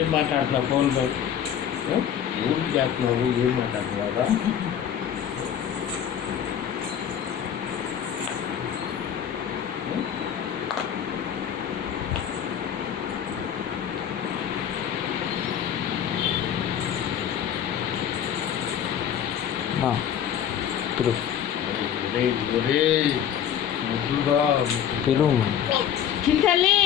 ఏం మాట్లాడుతున్నావు ఫోన్లో? ఏం చేస్తున్నావు? ఏం మాట్లాడుతున్నావా? చింతల్లి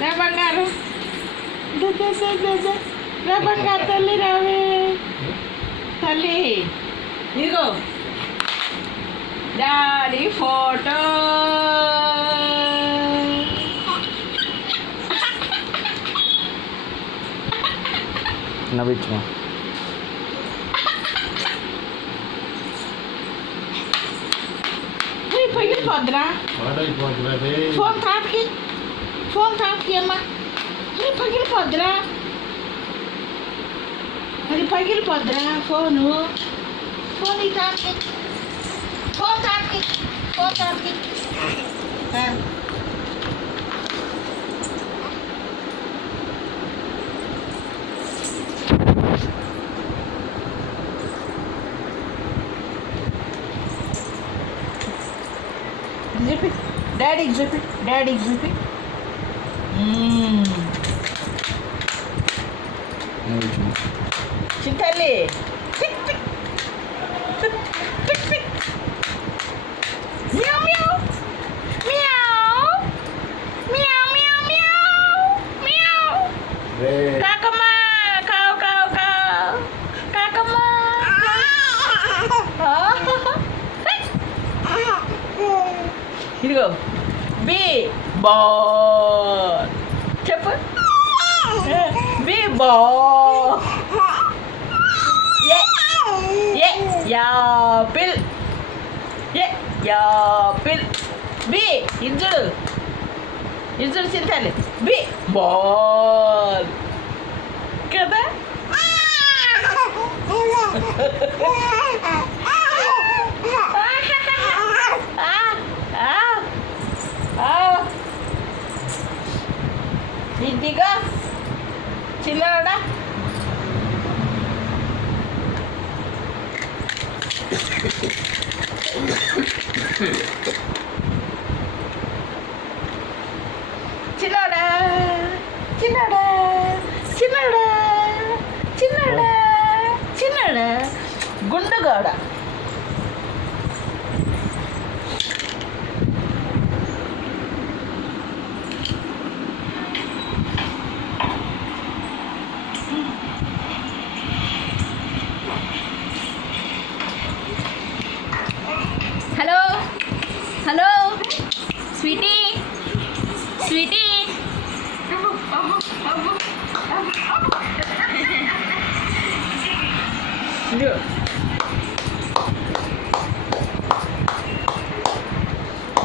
రా బంగారు, రా బంగారు తల్లి, రావే తల్లి. ఇదిగో డాడీ ఫోటో. నవ్వించు. పగిలిపోద్దురా ఫోన్ తాతకి, ఫోన్ తాతకి అమ్మా. పగిలిపోద్దురా, అది పగిలిపోద్దురా ఫోను. ఫోన్ ఈ తాతకి, ఫోన్ తాతకి, ఫోన్ తాతకి. చూపి డాడీకి, చూపి డాడీకి, చూపి. చింతల్లి కాకమ్మ, కావు కావు కావు కాకమ్మ. ఇదిగో బి బాల్ చెప్పు. B ball. A apple, A apple. B ఇజ్జుడు, ఇజ్జుడు చింతాలి. బి బాల్ కదా. ఇదిగా చిన్నవాడా. చిన్నవాడా, చిన్నవాడా, చిన్నవాడా, చిన్నవాడా, చిన్నవాడా, గుండుగాడ. Hello hello sweetie, sweetie.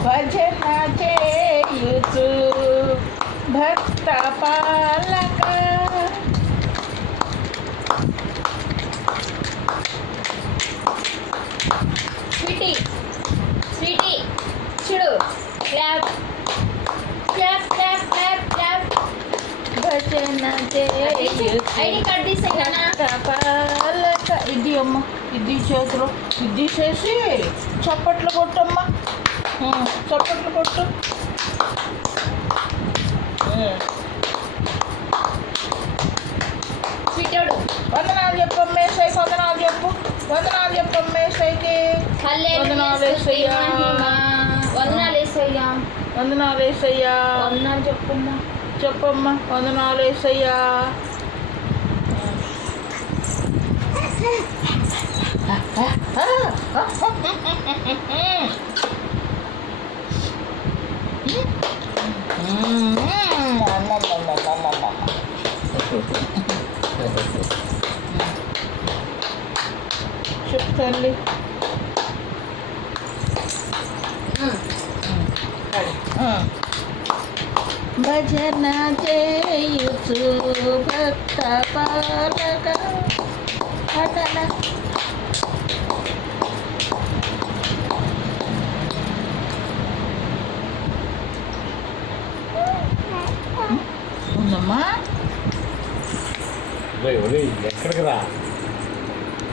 భజన చేయుచు భక్త పాలక. స్వీటీ, స్వీటీ చూడు. Clap clap clap clap clap. భజన చేయుచు ఐడి కార్డ్ తీసేనా? పాలక. ఇది అమ్మ, ఇది చేతిలో ఇది చేసి చప్పట్లు కొట్టమ్మా, చప్పట్లు కొట్టు. స్వీటోడు వందనాలు చెప్పమ్మ ఏసైకి, వందనాలు చెప్పు, వందనాలు చెప్పమ్మ ఏసైకి. వందనాలు ఏసయ్యా, వందనాలు వేసయ్యా, వందనాలు ఏసయ్యా. వందనాలు చెప్పమ్మా, చెప్పమ్మా వందనాలు ఏసయ్యా. చెప్పు తల్లి. భజన చేయుచు భక్త పాలక. అమ్మా ఒరేయ్, ఒరేయ్, ఎక్కడికి రా